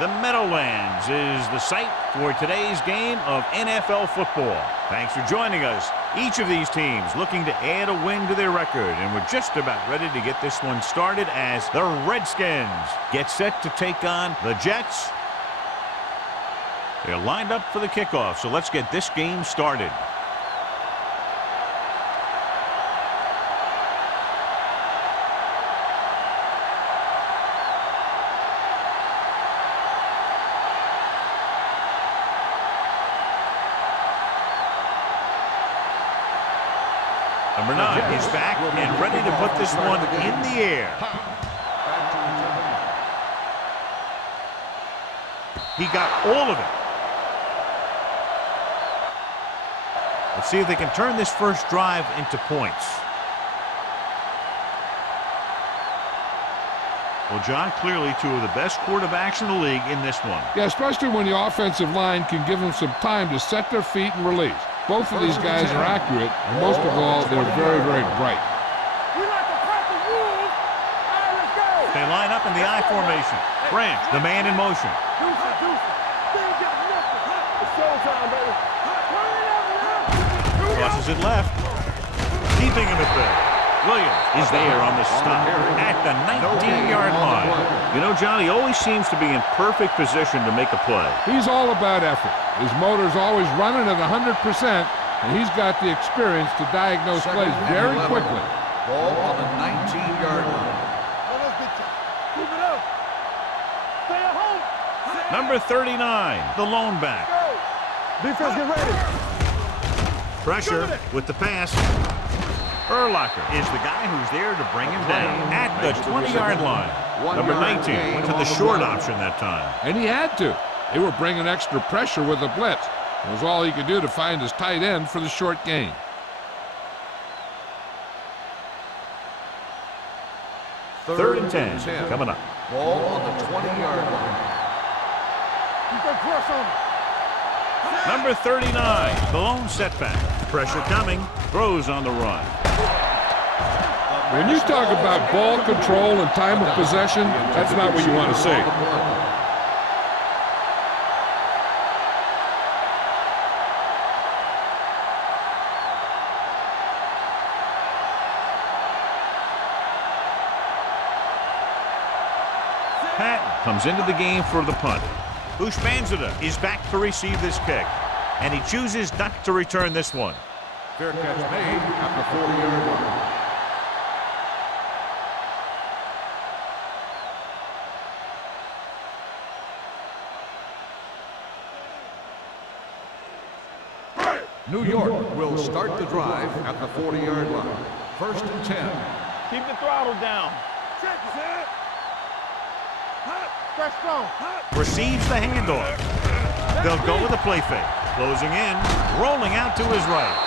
The Meadowlands is the site for today's game of NFL football. Thanks for joining us. Each of these teams looking to add a win to their record, and we're just about ready to get this one started as the Redskins get set to take on the Jets. They're lined up for the kickoff, so let's get this game started. Number 9 is back and ready to put this one in the air. He got all of it. Let's see if they can turn this first drive into points. Well, John, clearly two of the best quarterbacks in the league in this one. Yeah, especially when the offensive line can give them some time to set their feet and release. Both of these guys are accurate, and most of all, they're very, very bright. They line up in the I formation. Branch, the man in motion. Crosses it left. Keeping him at bay. Williams is there on the stop at the 19-yard line. You know, John, he always seems to be in perfect position to make a play. He's all about effort. His motor's always running at 100%, and he's got the experience to diagnose plays very quickly. Ball on the 19-yard line. Keep it up. Stay at home. Number 39, the lone back. Defense, get ready. Pressure with the pass. Urlacher is the guy who's there to bring him down at the 20-yard line. Number 19 went to the short option that time. And he had to. They were bringing extra pressure with a blitz. It was all he could do to find his tight end for the short gain. Third and 10 coming up. Ball on the 20-yard line. Keep that press on. Number 39, the lone setback. Pressure coming, throws on the run. When you talk about ball control and time of possession, that's not what you want to see. Patton comes into the game for the punt. Ushmanzada is back to receive this kick, and he chooses not to return this one. Fair catch made at the 40-yard line. New York will start the drive at the 40-yard line. First and 10. Keep the throttle down. Check it. Press strong. Receives the handoff. They'll go with a play fake. Closing in, rolling out to his right.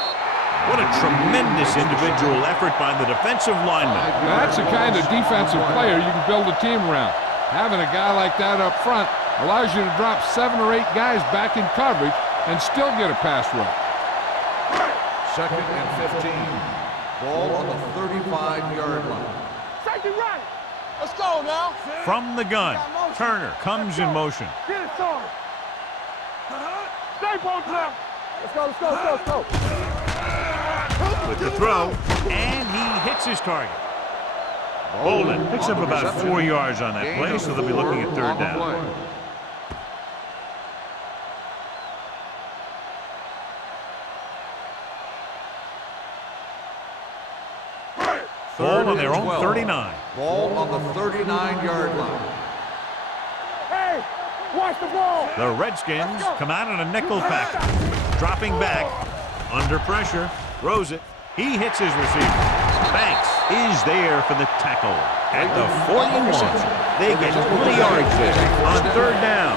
What a tremendous individual effort by the defensive lineman. That's the kind of defensive player you can build a team around. Having a guy like that up front allows you to drop 7 or 8 guys back in coverage and still get a pass rush. Second and 15. Ball on the 35-yard line. Safety right. Let's go now. From the gun, Turner comes in motion. Get it started. Stay both left. Let's go, let's go, let's go, let's go. With the throw, and he hits his target. Bolden picks up about 4 yards on that play, so they'll be looking at third down. Ball on their own 39. Ball on the 39-yard line. Hey, watch the ball. The Redskins come out in a nickel package. Dropping back, under pressure, throws it, He hits his receiver. Banks is there for the tackle. At the 41, they get 20 yards there on third down.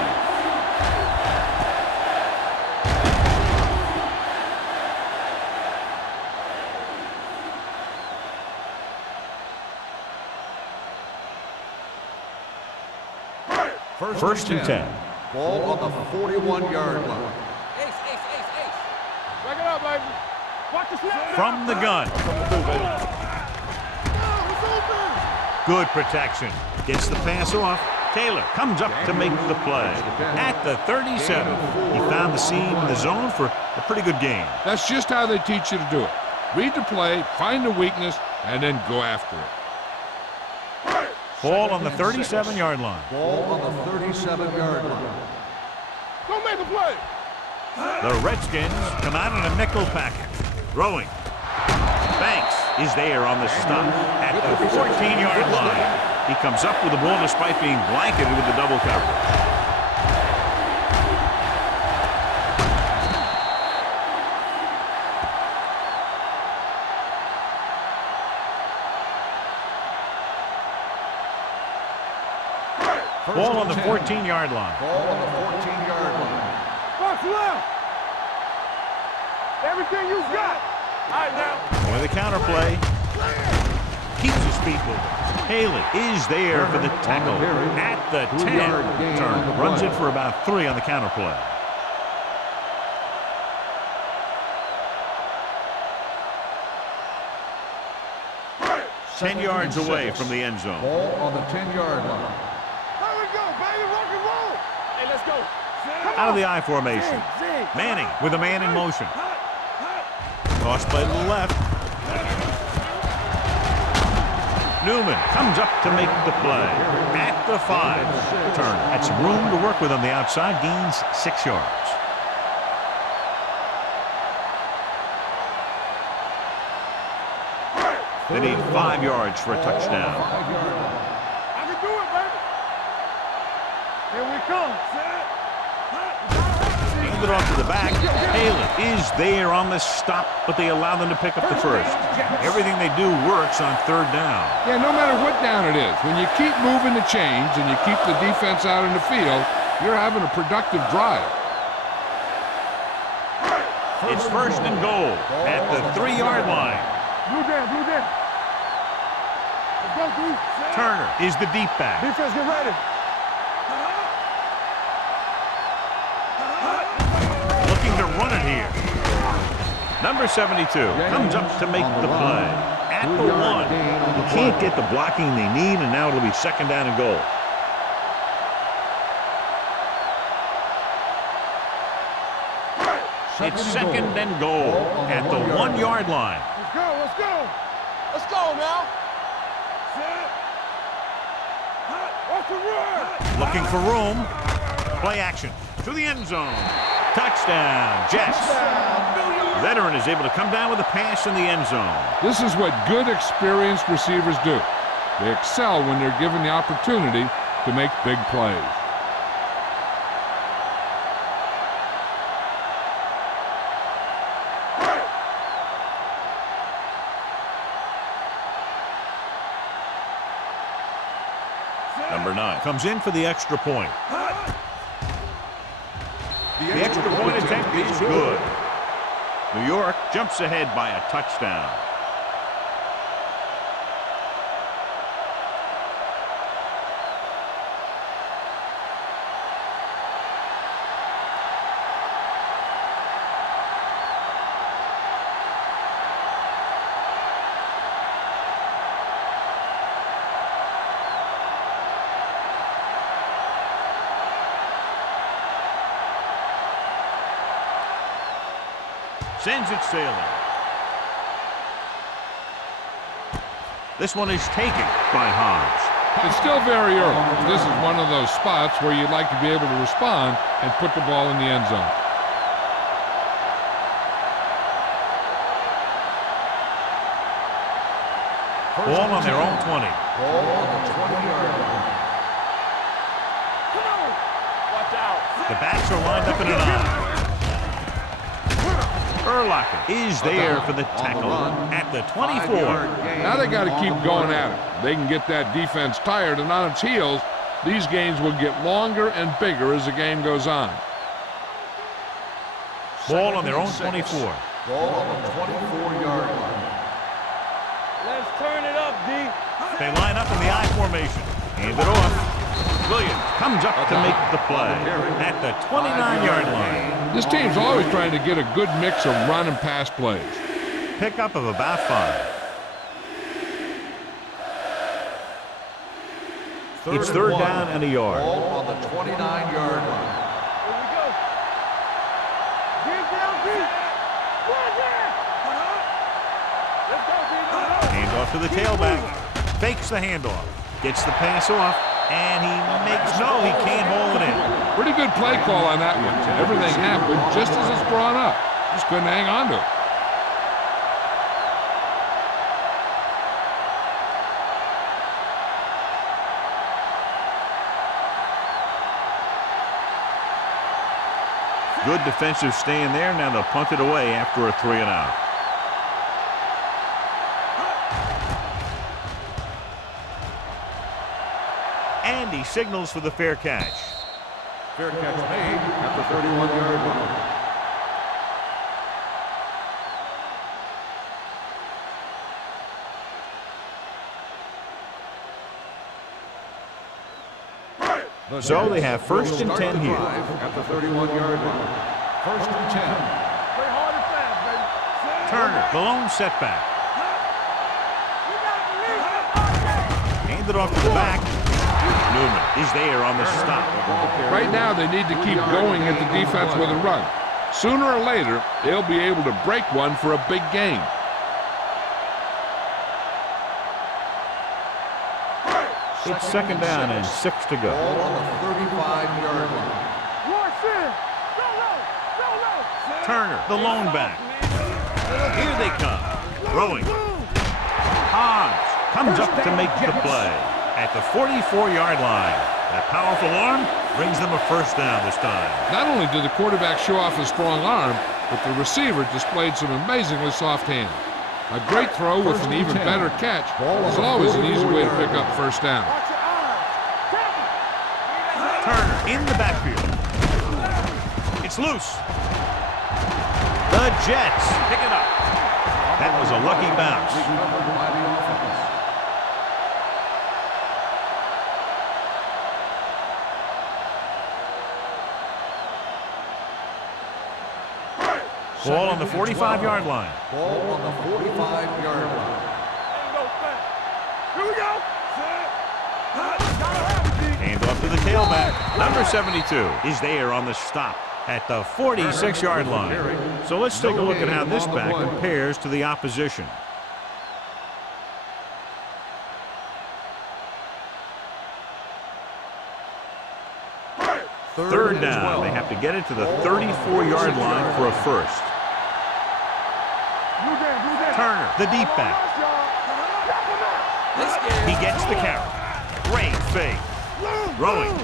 First and 10. Ball on the 41-yard line. Ace, ace, ace, ace. Back it up, baby. Watch the snap. From the gun. Good protection. Gets the pass off. Taylor comes up to make the play. At the 37, he found the seam in the zone for a pretty good game. That's just how they teach you to do it. Read the play, find the weakness, and then go after it. Ball on the 37-yard line. Ball on the 37-yard line. Don't make a play. The Redskins come out in a nickel package. Throwing. Banks is there on the stop at the 14-yard line. He comes up with the ball despite being blanketed with the double coverage. Ball on the 14-yard line. Ball on the 14-yard line. Box left. Everything you got. All right, now. With a counter play. Keeps his feet moving. Haley is there for the tackle. At the 10. Turner runs it for about 3 on the counter play. Ten yards away from the end zone. Ball on the 10-yard line. There we go, baby. Rock and roll. Hey, let's go. Out of the I formation. Manning with a man in motion. Toss play to the left. Newman comes up to make the play. At the 5. Turner had some room to work with on the outside. Gains 6 yards. They need 5 yards for a touchdown. I can do it, baby. Here we come. Hand it off to the back. Haley is there on the stop, but they allow them to pick up the first. Everything they do works on third down. Yeah, no matter what down it is, when you keep moving the chains and you keep the defense out in the field, you're having a productive drive. It's first and goal at the 3-yard line. Blue down, blue down. Let's go, blue. Turner is the deep back. Defense, get ready. Looking to run it here. Number 72 comes up to make the play. At the 1. You can't get the blocking they need, and now it'll be second down and goal. It's second and goal at the 1-yard line. Let's go, let's go. Let's go now. What's the run? Looking for room. Play action to the end zone. Touchdown, Jets. Veteran is able to come down with a pass in the end zone. This is what good, experienced receivers do. They excel when they're given the opportunity to make big plays. Number 9 comes in for the extra point. The extra point attempt is good. New York jumps ahead by a touchdown. Sends it sailing. This one is taken by Hobbs. It's still very early. This is one of those spots where you'd like to be able to respond and put the ball in the end zone. Ball on their own 20. Ball on the 20-yard line. Come on. Watch out. The backs are lined up in an eye. Urlacher is there for the tackle at the 24. Now they got to keep going at it. They can get that defense tired and on its heels. These games will get longer and bigger as the game goes on. Ball on their own 24. Ball on the 24-yard line. Let's turn it up, D. They line up in the I formation. Hand it off. Williams comes up to make the play at the 29-yard line. This team's always trying to get a good mix of run and pass plays. Pickup of about 5. It's third down and a yard. Ball on the 29-yard line. Here we go. Get down, D. Right there. Let's go, D. Let's go. Hand off to the tailback. Fakes the handoff. Gets the pass off. And he makes he can't hold it in. Pretty good play call on that one. Everything happened just as it's brought up. Just couldn't hang on to it. Good defensive stand there. Now they'll punt it away after a 3-and-out. And he signals for the fair catch. Fair catch made at the 31-yard line. So they have first and 10 here. At the 31-yard line. First and 10. Play hard and fast, baby. Turner, the lone setback. Hand it off to the back. Newman is there on the stop. Right now they need to keep going at the defense with a run. Sooner or later, they'll be able to break one for a big gain. It's second down and 6 to go. Ball on the 35-yard line. Turner, the lone back. Here they come. Throwing. Hobbs comes up to make the play at the 44-yard line. That powerful arm brings them a first down this time. Not only did the quarterback show off a strong arm, but the receiver displayed some amazingly soft hands. A great throw with an even better catch is always an easy way to pick up first down. Turner in the backfield. It's loose. The Jets pick it up. That was a lucky bounce. Ball on the 45-yard line. Ball on the 45-yard line. Here we go. Hand off to the tailback. Number 72 is there on the stop at the 46-yard line. So let's take a look at how this back compares to the opposition. Third down. They have to get it to the 34-yard line for a first. Turner, the deep back. He gets the carry. Great fake. Throwing.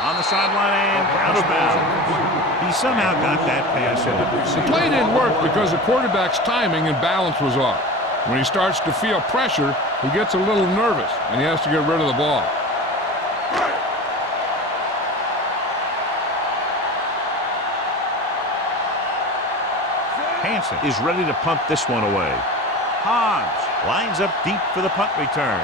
On the sideline and out of bounds. He somehow got that pass in. The play didn't work because the quarterback's timing and balance was off. When he starts to feel pressure, he gets a little nervous, and he has to get rid of the ball. Hansen is ready to punt this one away. Hobbs lines up deep for the punt return.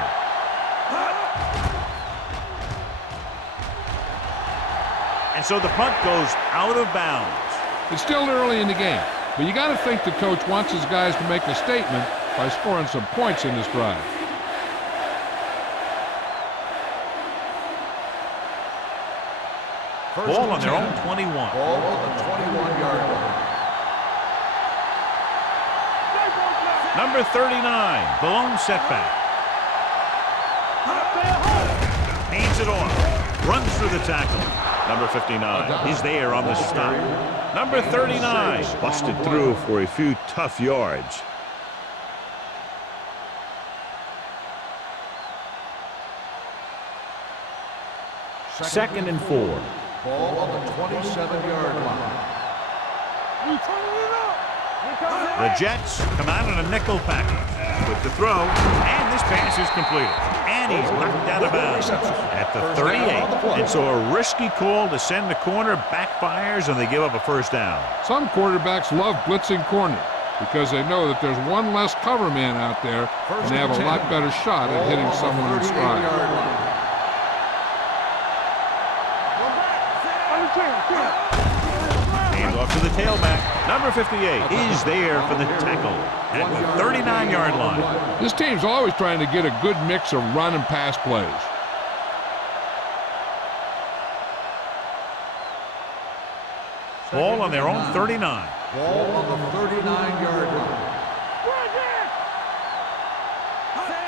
And so the punt goes out of bounds. It's still early in the game, but you got to think the coach wants his guys to make a statement by scoring some points in this drive. Ball on their own 21. Ball on the 21-yard line. Number 39, the lone setback. Hands it off. Runs through the tackle. Number 59 is there on the stop. Number 39 busted through for a few tough yards. Second and 4. Ball on the 27-yard line. The Jets come out in a nickel package with the throw, and this pass is completed. And he's knocked out of bounds at the 38. And so a risky call to send the corner backfires, and they give up a first down. Some quarterbacks love blitzing corners because they know that there's one less cover man out there, and they have a lot better shot at hitting someone in stride. Hand off to the tailback. Number 58 is there for the tackle at the 39-yard line. This team's always trying to get a good mix of run and pass plays. Ball on their own 39. Ball on the 39-yard line.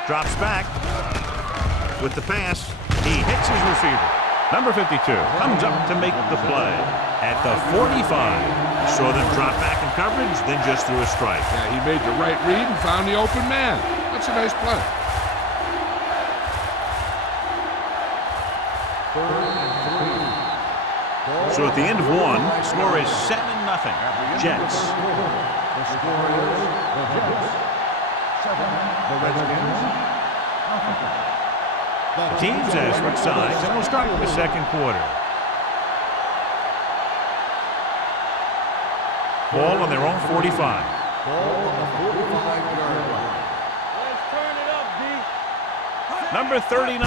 Drops back with the pass. He hits his receiver. Number 52 comes up to make the play at the 45. Saw them drop back in coverage, then just threw a strike. Yeah, he made the right read and found the open man. That's a nice play. So at the end of one, the score is 7-0. Jets. The score is the Jets 7, the Redskins nothing. The teams as switch sides, and we'll start with the second quarter. Ball on their own 45. Ball on the 45-yard line. Let's turn it up, D. Number 39,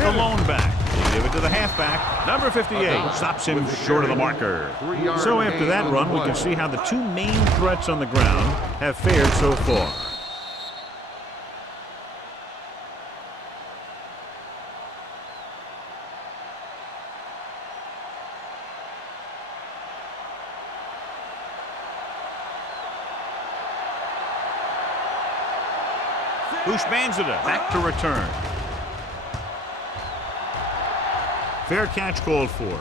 the lone back. They give it to the halfback. Number 58 stops him short of the marker. So after that run, we can see how the two main threats on the ground have fared so far. Bushmanzada back to return. Fair catch called for.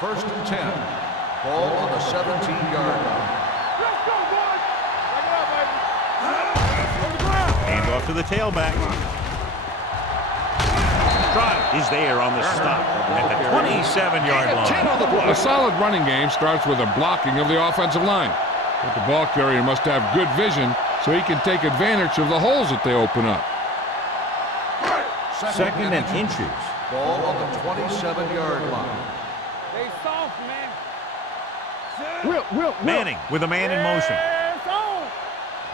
First and 10. Ball on the 17-yard line. Let's go, boys. Back it up, baby. On the ground. Hand off to the tailback. Drive is there on the stop at the 27-yard line. A solid running game starts with a blocking of the offensive line. But the ball carrier must have good vision so he can take advantage of the holes that they open up. Second and inches. Ball on the 27-yard line. They soft, man. Will. Manning with a man in motion. It's on.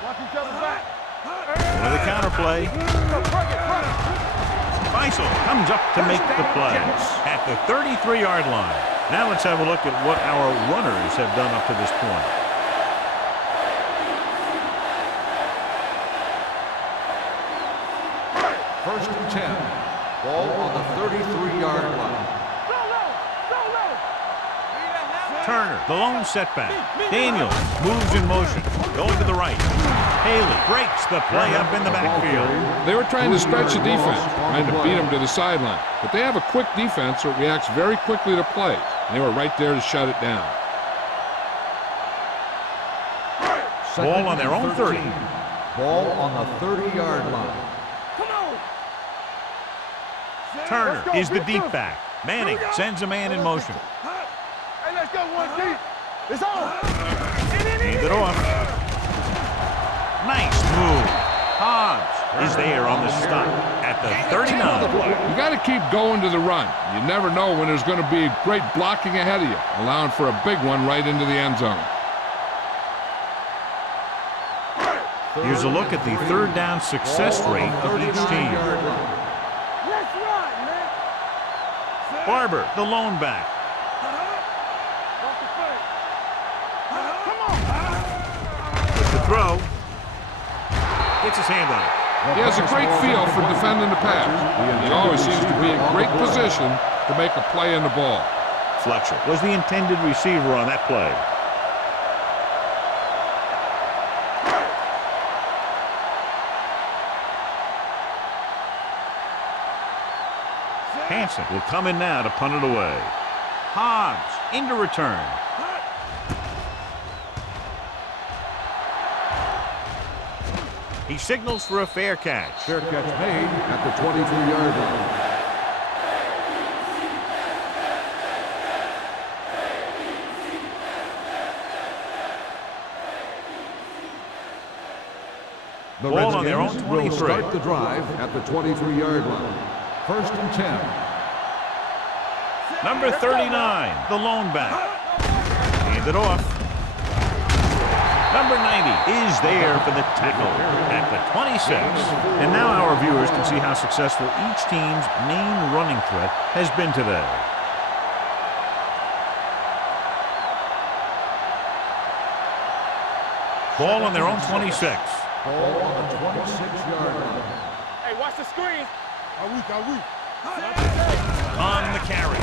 Watch each other back. With a counterplay. Faisal comes up to make the play at the 33-yard line. Now let's have a look at what our runners have done up to this point. First and 10. Ball on the 33-yard line. Turner, the lone setback. Daniels moves in motion, going to the right. Haley breaks the play up in the backfield. They were trying to stretch the defense, trying to beat them to the sideline. But they have a quick defense that reacts very quickly to plays. And they were right there to shut it down. Ball on their own 30. Ball on the 30-yard line. Come on. Turner is the deep back. Manning sends a man in motion. Hey, let's go one deep. It's on. Hand it off. Nice move. Hobbs is there on the stop at the 39. You got to keep going to the run. You never know when there's going to be great blocking ahead of you, allowing for a big one right into the end zone. Here's a look at the third down success rate of each team. Let's run, man. Barber, the lone back. Off the foot. Come on. With the throw. Gets his hand on it. He has a great feel for defending the pass. He always seems to be in great position to make a play in the ball. Fletcher was the intended receiver on that play. Hansen will come in now to punt it away. Hobbs into return. He signals for a fair catch. Fair catch made at the 23-yard line. The Ball on their own Redskins will 23. start the drive at the 23-yard line. 1st and 10. Number 39, the lone back. Hand it off. Number 90 is there for the tackle at the 26. And now our viewers can see how successful each team's main running threat has been today. Ball on their own 26. Ball on the 26-yard line. Hey, watch the screen. On the carry.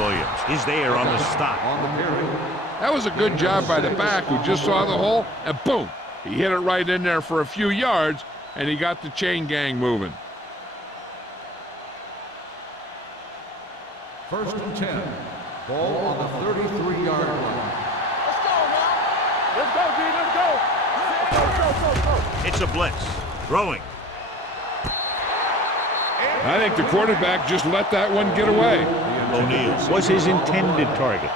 Williams is there on the stop. On the carry. That was a good job by the back who just saw the hole, and boom, he hit it right in there for a few yards, and he got the chain gang moving. 1st and 10. Ball on the 33-yard line. Let's go, man. Let's go, D. Let's go. Go. It's a blitz. Throwing. I think the quarterback just let that one get away. O'Neal was his intended target.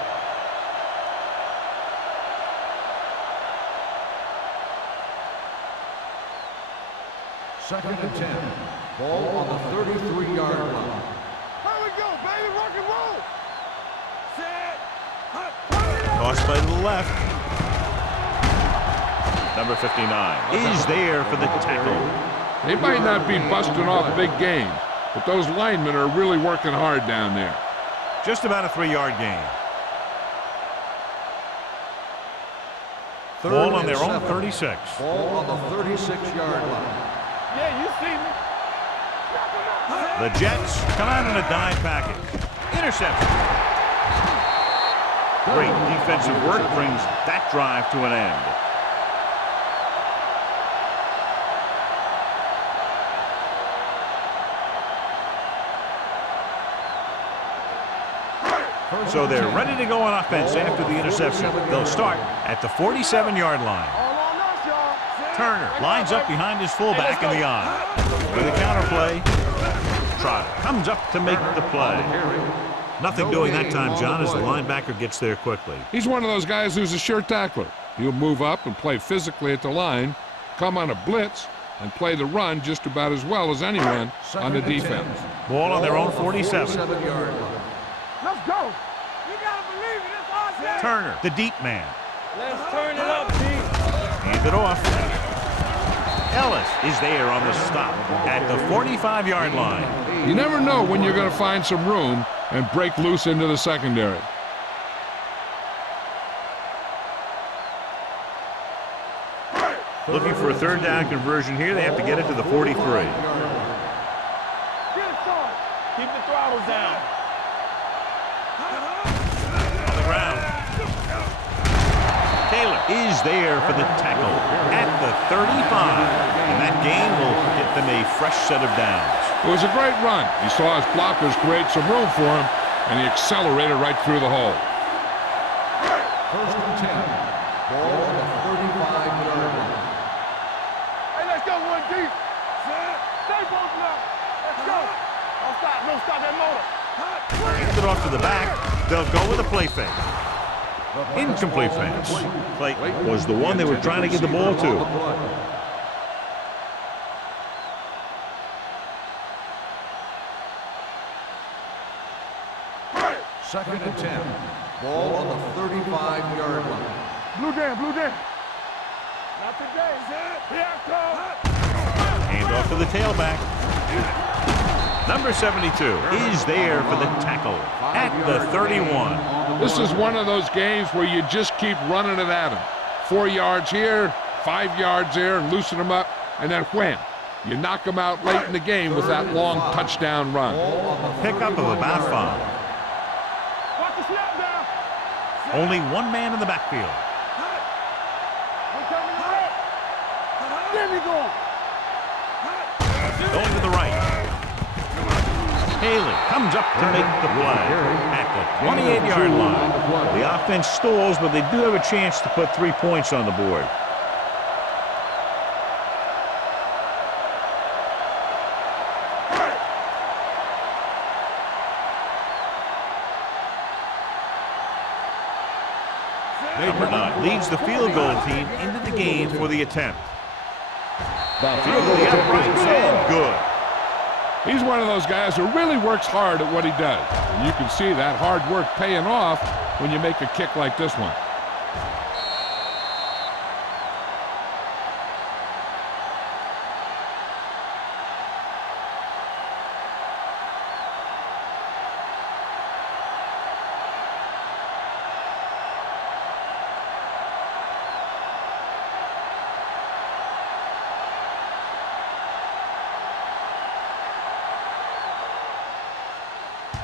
Second and 10. Ball on the 33-yard line. Here we go, baby. Rock and roll. Set. Toss play to the left. Number 59 is there for the tackle. They might not be busting off big games, but those linemen are really working hard down there. Just about a 3-yard gain. Ball on their own 36. Ball on the 36-yard line. Yeah, you see me. The Jets come out in a dime package. Interception. Great defensive work brings that drive to an end. So they're ready to go on offense after the interception. They'll start at the 47-yard line. All on us, y'all. Turner lines up behind his fullback in the eye. With a counterplay, Trotter comes up to make the play. Nothing doing that time, John, as the linebacker gets there quickly. He's one of those guys who's a sure tackler. He'll move up and play physically at the line, come on a blitz, and play the run just about as well as anyone on the defense. Ball on their own 47. Let's Let's go. You gotta believe it. It's our day. Turner, the deep man. Let's turn it up, D. Hand it off. Ellis is there on the stop at the 45-yard line. You never know when you're going to find some room and break loose into the secondary. Looking for a third down conversion here. They have to get it to the 43. Get it started. Keep the throttles down. On the ground. Taylor is there for the tackle at the 35. And that gain will get them a fresh set of downs. It was a great run. He saw his blockers create some room for him, and he accelerated right through the hole. 1st and 10. Ball on the 35-yard line. Hey, let's go, one deep. Stay both now. Let's go. Don't stop. Don't stop that motor. Hands it off to the back. They'll go with a play fake. Incomplete pass. Play was the one they were trying to get the ball to. Second and 10. Ball on the 35-yard line. Blue jam, blue jam. Not today. Here I come. Hand off to the tailback. Number 72 is there for the tackle at the 31. This is one of those games where you just keep running it at him. 4 yards here, 5 yards there, loosen them up, and then wham. You knock them out late in the game with that long touchdown run. Pickup of about 5. Watch the snap down. Only one man in the backfield. We're coming right. There we go. Going to the right. Haley comes up to make the play at the 28-yard line. The offense stalls, but they do have a chance to put 3 points on the board. Number 9 leads the field goal team into the game for the attempt. Through the uprights and good. He's one of those guys who really works hard at what he does. And you can see that hard work paying off when you make a kick like this one.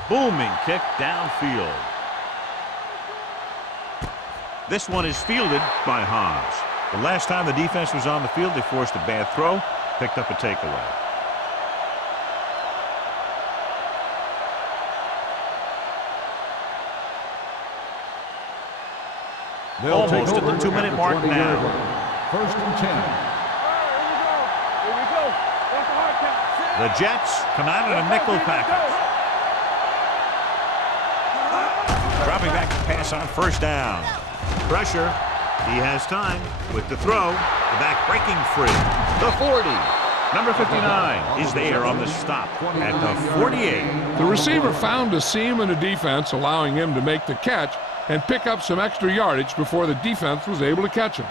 Booming kick downfield. This one is fielded by Hans. The last time the defense was on the field, they forced a bad throw, picked up a takeaway. Almost at the 2-minute mark now. 1st and 10. Here we go. That's a hard count. The Jets come out in a nickel package. Dropping back to pass on 1st down. Pressure. He has time with the throw. The back breaking free. The 40. Number 59 is there on the stop at the 48. The receiver found a seam in the defense, allowing him to make the catch and pick up some extra yardage before the defense was able to catch him.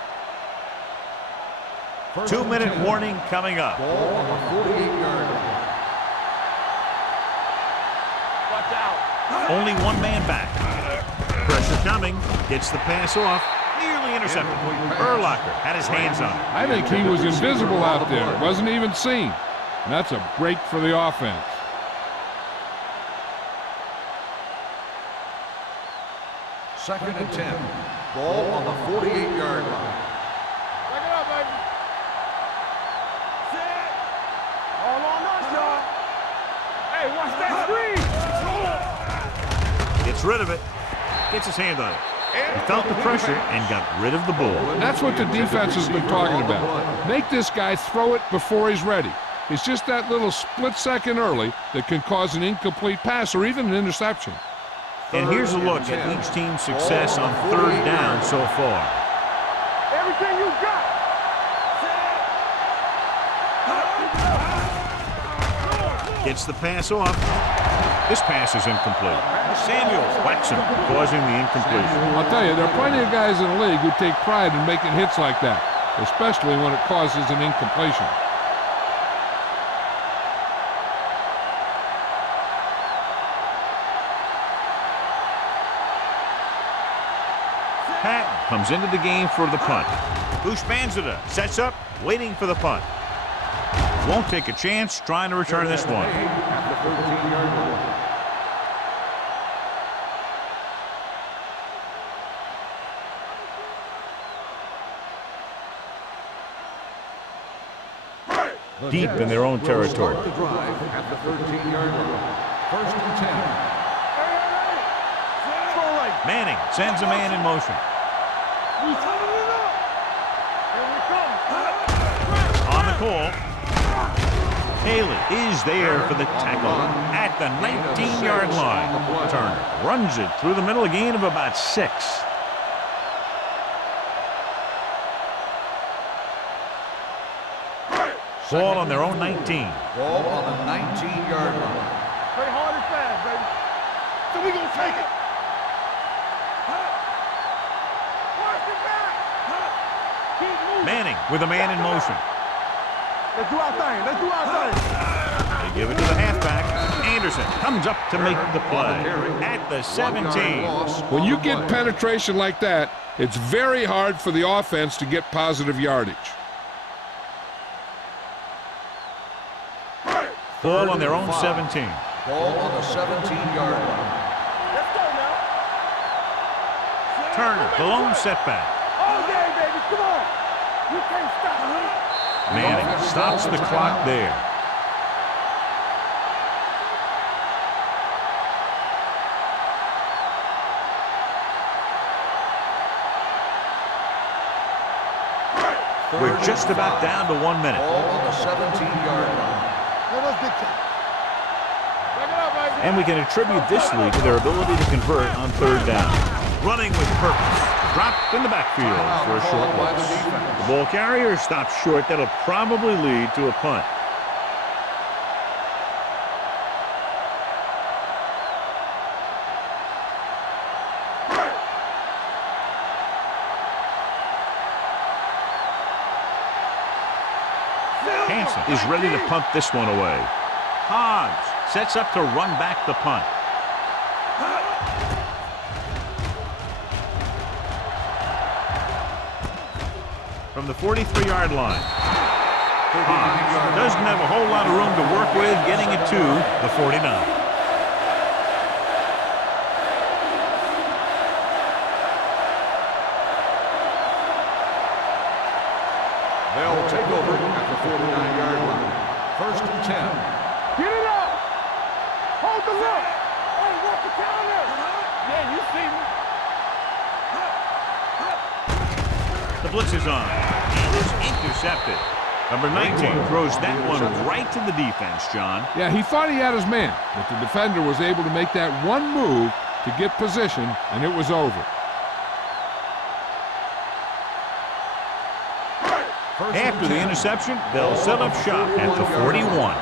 2-minute warning coming up. Ball on the 48-yard line. Watch out. Only one man back. Pressure coming. Gets the pass off. Nearly intercepted. Urlacher had his hands on it. I think he was invisible out there. Wasn't even seen. And that's a break for the offense. Second and 10. Ball on the 48-yard line. Back it up, baby. Set. All on us, y'all. Hey, watch that screen. Gets rid of it. Gets his hand on it. He felt the pressure and got rid of the ball. That's what the defense has been talking about. Make this guy throw it before he's ready. It's just that little split second early that can cause an incomplete pass or even an interception. And here's a look at each team's success on 3rd down so far. Everything you got. Gets the pass off. This pass is incomplete. Samuel whacks him, causing the incompletion. I'll tell you, there are plenty of guys in the league who take pride in making hits like that, especially when it causes an incompletion. Patton comes into the game for the punt. Bushmanzada sets up, waiting for the punt. Won't take a chance, trying to return this one. At the 13-yard line. Deep in their own territory. Start the drive at the 13-yard line. 1st and 10. Manning sends a man in motion. On the call. Haley is there for the tackle at the 19-yard line. Turner runs it through the middle, a gain of about 6. Ball on their own 19. Ball on the 19-yard line. Play hard and fast, baby. So we gonna take it. Watch it back. Keep moving. Manning with a man in motion. Let's do our thing. Let's do our thing. They give it to the halfback. Anderson comes up to make the play at the 17. When you get penetration like that, it's very hard for the offense to get positive yardage. Ball on their own 17. Ball on the 17-yard line. Let's go now. Turner, the lone setback. All day, baby. Come on. You can't stop. Manning stops the clock there. We're just about down to 1 minute. Ball on the 17-yard line. Let us dictate. Back it up, baby. And we can attribute this lead to their ability to convert on 3rd down. Running with purpose. dropped in the backfield for a short By the loss. defense. The ball carrier stops short. That'll probably lead to a punt. Hansen is ready to punt this one away. Hobbs sets up to run back the punt. From the 43-yard line. Hobbs doesn't have a whole lot of room to work with, getting it to the 49. They'll take over at the 49-yard line. First and 10. Get it up. Hold the look. Hey, watch the counter. Yeah, you see me. The blitz is on. It is intercepted. Number 19 throws that one right to the defense, John. Yeah, he thought he had his man, but the defender was able to make that one move to get position, and it was over. After the interception, they'll set up shop at the 41.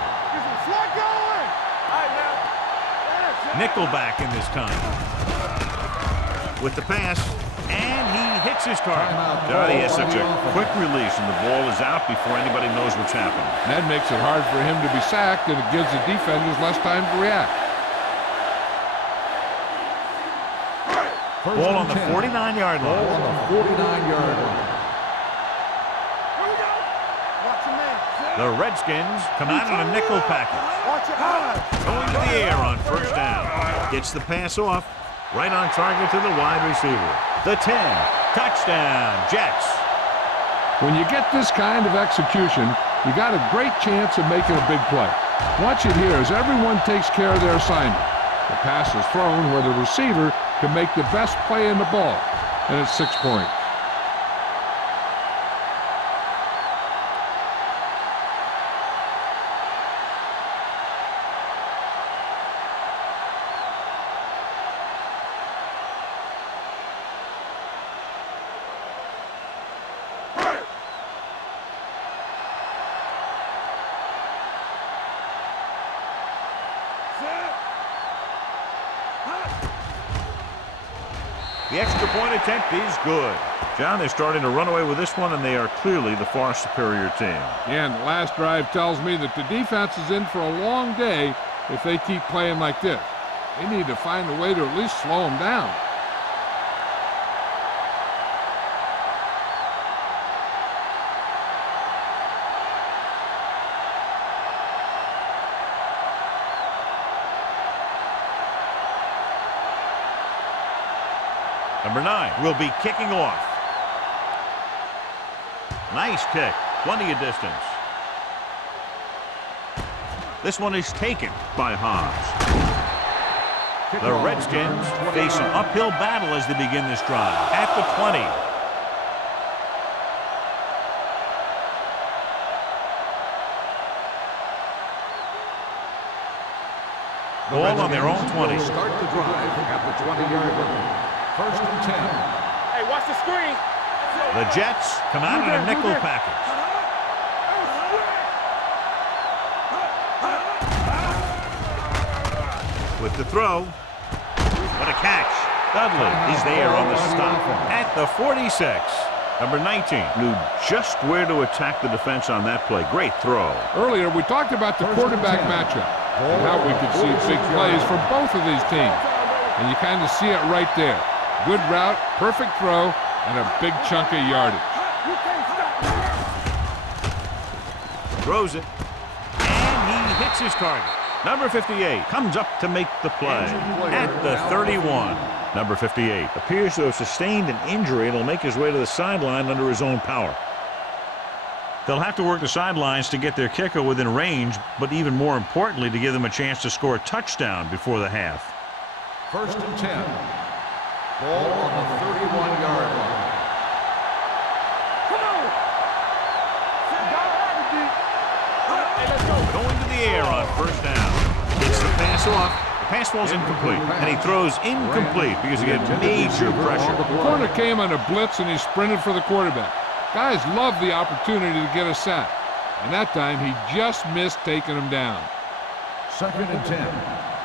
Nickelback in this time. With the pass, and he hits his target. He has such a quick release, and the ball is out before anybody knows what's happening. That makes it hard for him to be sacked, and it gives the defenders less time to react. Ball on the 49-yard line. On the 49-yard line. The Redskins come out in a nickel package. Watch your eyes. Going to the air on first down. Gets the pass off. Right on target to the wide receiver. The 10. Touchdown, Jets. When you get this kind of execution, you got a great chance of making a big play. Watch it here as everyone takes care of their assignment. The pass is thrown where the receiver can make the best play in the ball, and it's 6 points. The extra point attempt is good. John, they're starting to run away with this one, and they are clearly the far superior team. Yeah, and the last drive tells me that the defense is in for a long day if they keep playing like this. They need to find a way to at least slow them down. Number 9 will be kicking off. Nice kick. Plenty of distance. This one is taken by Hobbs. The Redskins face an uphill battle as they begin this drive. At the 20. Ball on their own 20. Start the drive at the 20-yard line. First and 10. Hey, watch the screen. The Jets come out in a nickel package. With the throw. What a catch. Dudley is there on the stop at the 46. Number 19 knew just where to attack the defense on that play. Great throw. Earlier, we talked about the quarterback matchup and how we could see big plays from both of these teams. And you kind of see it right there. Good route, perfect throw, and a big chunk of yardage. Throws it. And he hits his target. Number 58 comes up to make the play at the 31. Number 58 appears to have sustained an injury and will make his way to the sideline under his own power. They'll have to work the sidelines to get their kicker within range, but even more importantly, to give them a chance to score a touchdown before the half. First and 10. Ball on the 31-yard line. Going to the air on first down. Gets the pass off. The pass ball's incomplete, and he throws incomplete because he had major pressure. The corner came on a blitz, and he sprinted for the quarterback. Guys love the opportunity to get a sack, and that time he just missed taking him down. 2nd and 10.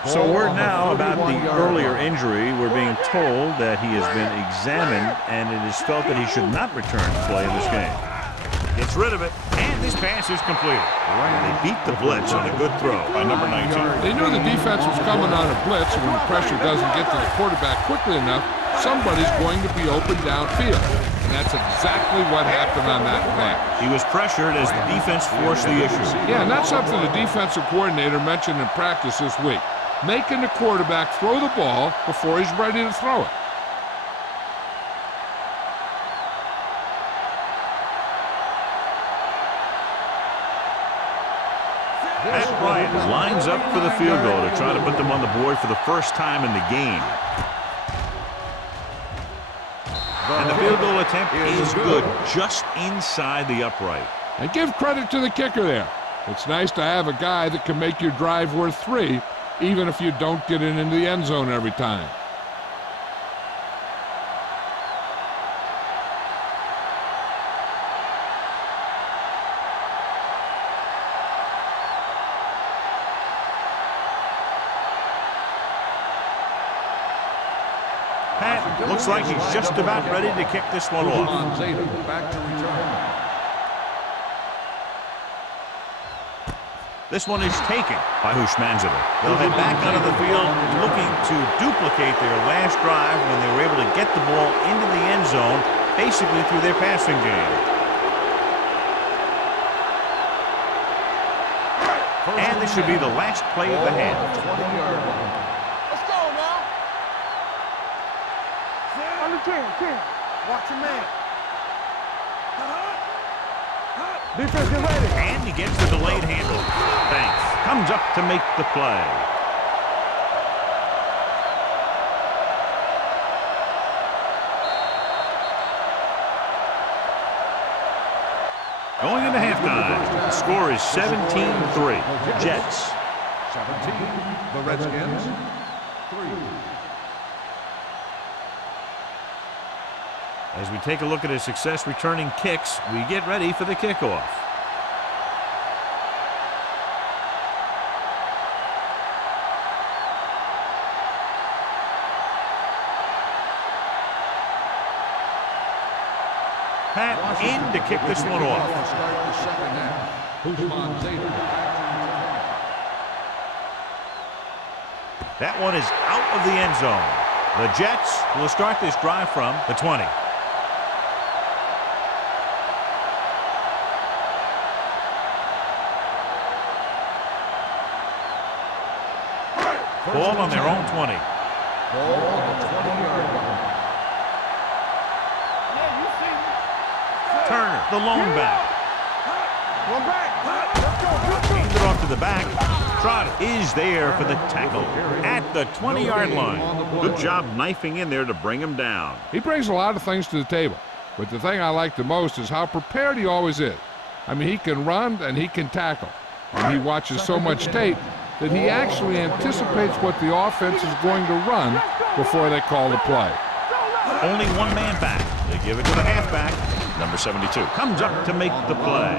So word now about the earlier injury. We're being told that he has been examined, and it is felt that he should not return to play in this game. Gets rid of it, and this pass is completed. And they beat the blitz on a good throw by number 19. They knew the defense was coming on a blitz, and when the pressure doesn't get to the quarterback quickly enough, somebody's going to be open downfield. And that's exactly what happened on that play. He was pressured as the defense forced the issue. Yeah, and that's something the defensive coordinator mentioned in practice this week. Making the quarterback throw the ball before he's ready to throw it. Pat Bryant lines up for the field goal to try to put them on the board for the first time in the game. And the field goal attempt is good, just inside the upright. And give credit to the kicker there. It's nice to have a guy that can make your drive worth 3, even if you don't get it into the end zone every time. Pat looks like he's just about ready to kick this one off. Back to return. This one is taken by Hushmanzada. They'll head back onto the field looking to duplicate their last drive when they were able to get the ball into the end zone, basically through their passing game. And this should be the last play of the half. Let's go now. Under 10. Watch your man. Defense is ready. And he gets the delayed handle. Thanks. Comes up to make the play. Going into halftime, the score is 17-3. Jets. 17. The Redskins. 3. As we take a look at his success returning kicks, we get ready for the kickoff. Pat in to kick this one off. Start the second half. Hushmanzada back to return. That one is out of the end zone. The Jets will start this drive from the 20. Ball on their own 20. Ball on the 20-yard line. Turner, the lone back. One back. Let's go. Hands it off to the back. Trot is there for the tackle at the 20-yard line. Good job knifing in there to bring him down. He brings a lot of things to the table, but the thing I like the most is how prepared he always is. I mean, he can run and he can tackle. And he watches so much tape that he actually anticipates what the offense is going to run before they call the play. Only one man back. They give it to the halfback. Number 72 comes up to make the play.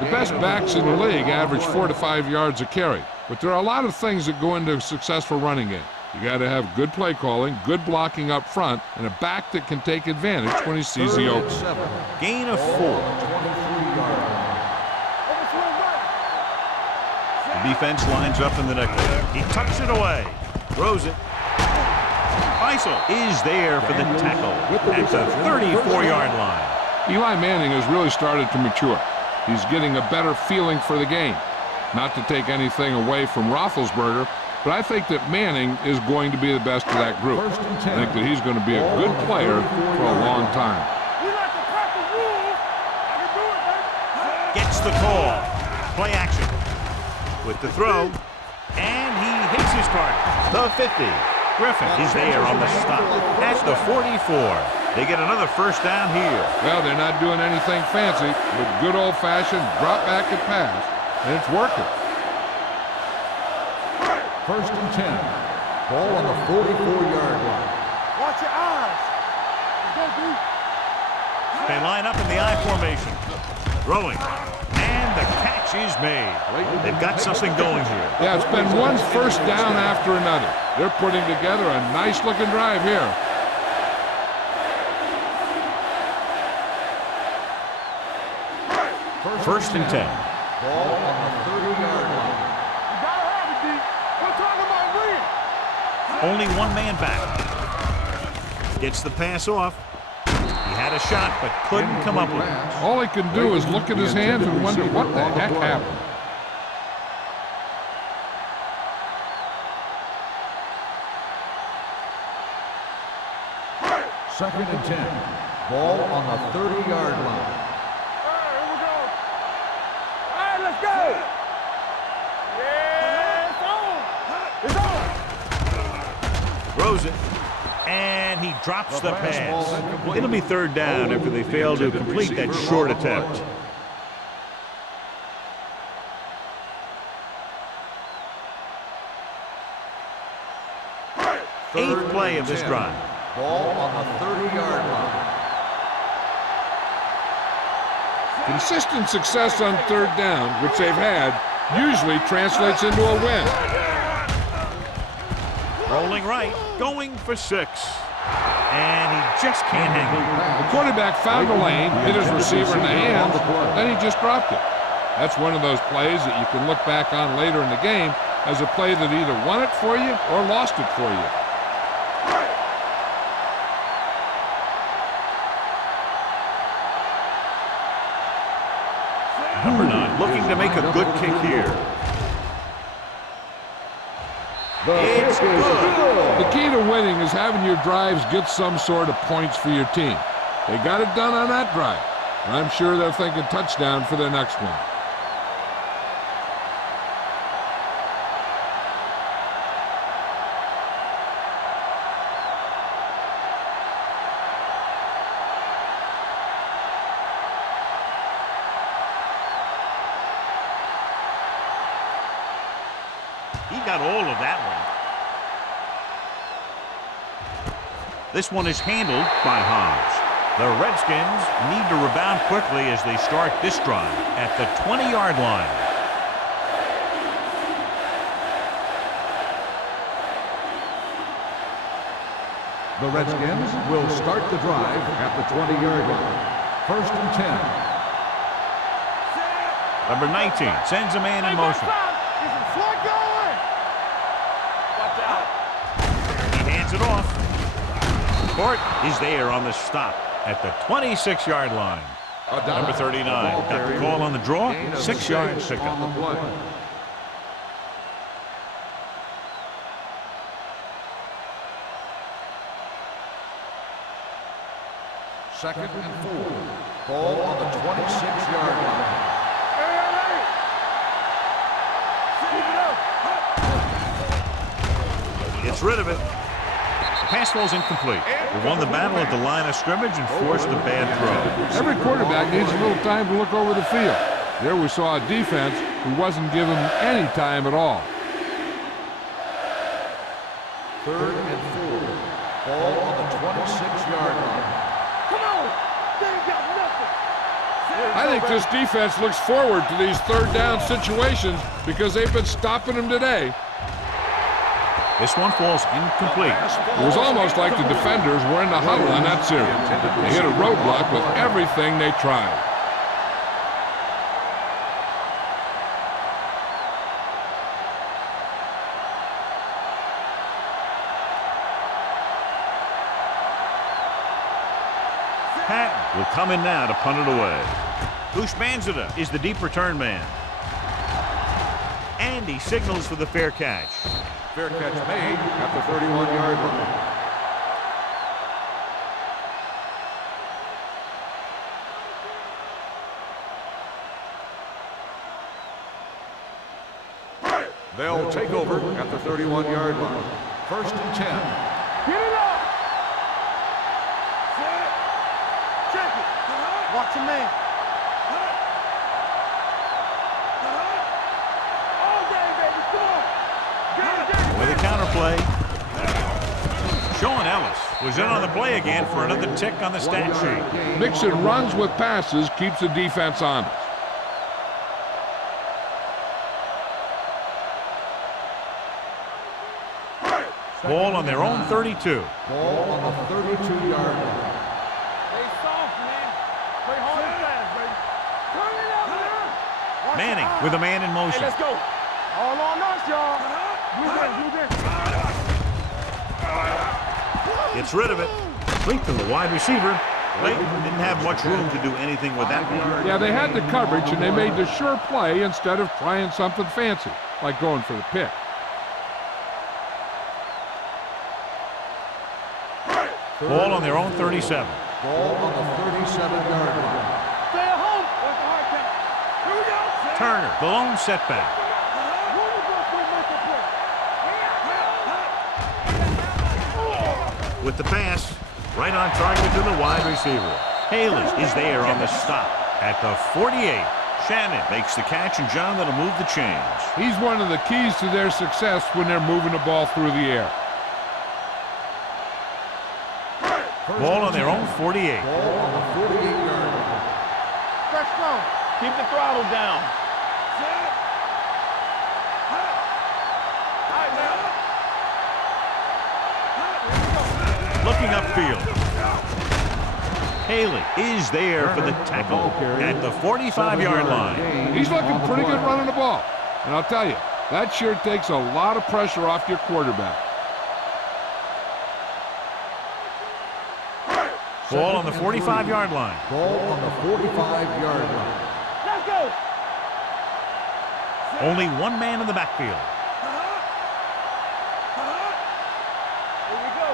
The best backs in the league average 4 to 5 yards a carry, but there are a lot of things that go into a successful running game. You got to have good play calling, good blocking up front, and a back that can take advantage when he sees the open. Gain of 4. 23-yard line. The defense lines up in the nickel. He tucks it away. Throws it. Faisal is there for the tackle at the 34-yard line. Eli Manning has really started to mature. He's getting a better feeling for the game. Not to take anything away from Roethlisberger, but I think that Manning is going to be the best of that group. I think that he's going to be a good player for a long time. Gets the call. Play action. With the throw. And he hits his target. The 50. Griffin is there on the stop at the 44. They get another first down here. Well, they're not doing anything fancy, but good old-fashioned drop back and pass, and it's working. 1st and 10. Ball on the 44-yard line. Watch your eyes. Let's go, D. They line up in the I formation. Throwing. And the catch is made. They've got something going here. Yeah, it's been one first down after another. They're putting together a nice-looking drive here. First and 10. Ball on the 30-yard line. You gotta have it, D. We're talking about win. Only one man back. Gets the pass off. He had a shot, but couldn't come up with it. All he can do is look at his hands and wonder what the heck happened. Second and 10. Ball on the 30-yard line. All right, here we go. All right, let's go. Yeah, it's on. Throws it. And he drops the pass. It'll be third down after they fail to complete that short attempt. Eighth play of this drive. Ball on the 30-yard line. Consistent success on third down, which they've had, usually translates into a win. Rolling right, going for 6. And he just can't hang it. The quarterback found the lane, hit his receiver in the hands, then he just dropped it. That's one of those plays that you can look back on later in the game as a play that either won it for you or lost it for you. Number 9 looking to make a good kick here. It's good. The key to winning is having your drives get some sort of points for your team. They got it done on that drive. And I'm sure they're thinking touchdown for their next one. He got all of that one. This one is handled by Hobbs. The Redskins need to rebound quickly as they start this drive at the 20-yard line. The Redskins will start the drive at the 20-yard line. First and 10. Number 19 sends a man in motion. Is it slug going? Watch out. He hands it off. Court is there on the stop at the 26-yard line. Number 39 got the call on the draw. 6 yards pickup. On the play. Second and 4. Ball on the 26-yard line. Gets rid of it. The pass ball's incomplete. They won the battle at the line of scrimmage and forced a bad throw. Every quarterback needs a little time to look over the field. There we saw a defense who wasn't given any time at all. Third and 4. Ball on the 26-yard line. Come on. They ain't got nothing. I think this defense looks forward to these third down situations because they've been stopping them today. This one falls incomplete. It was almost like the defenders were in the huddle on that series. They hit a roadblock with everything they tried. Patton will come in now to punt it away. Bushmanzada is the deep return man. And he signals for the fair catch. Fair catch made at the 31-yard line. They'll take over at the 31-yard line. First and 10. Get it up. Set. Check it. Watch your man. All day, baby. Come on. Get it. With a counter play, Sean Ellis was in on the play again for another tick on the stat sheet. Mixing runs with passes keeps the defense honest. Ball on their own 32. Ball on the 32-yard line. Stay soft, man. Play hard and fast, baby. Turn it up, man. Manning with a man in motion. Hey, let's go. All on us, y'all. Move in. Gets rid of it. Complete to the wide receiver. Layton didn't have much room to do anything with that one. Yeah, they had the coverage, and they made the sure play instead of trying something fancy, like going for the pick. Ball on their own 37. Ball on the 37-yard line. Stay at home. What's the hard count? Here we go. Turner, the lone setback. With the pass, right on target to the wide receiver. Haley is there on the stop at the 48. Shannon makes the catch, and John, that'll move the chains. He's one of the keys to their success when they're moving the ball through the air. Ball on their own 48. Ball on the 48-yard line. Stretch strong. Keep the throttle down. Looking upfield. Haley is there for the tackle at the 45-yard line. He's looking pretty good running the ball. And I'll tell you, that sure takes a lot of pressure off your quarterback. Ball on the 45-yard line. Ball on the 45-yard line. Let's go. Only one man in the backfield. Here we go.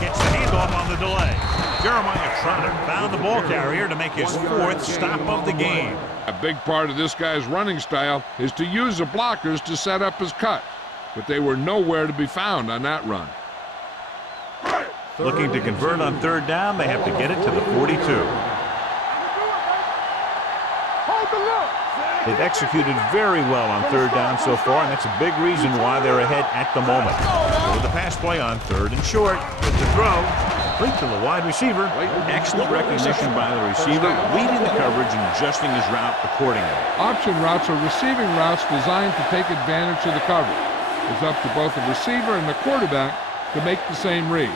Gets the handoff on the delay. Jeremiah Trotter found the ball carrier to make his fourth stop of the game. A big part of this guy's running style is to use the blockers to set up his cut. But they were nowhere to be found on that run. Looking to convert on third down, they have to get it to the 42. Hold the look. They've executed very well on third down so far, and that's a big reason why they're ahead at the moment. With the pass play on third and short, with the throw, complete to the wide receiver. Excellent recognition by the receiver, reading the coverage and adjusting his route accordingly. Option routes are receiving routes designed to take advantage of the coverage. It's up to both the receiver and the quarterback to make the same read.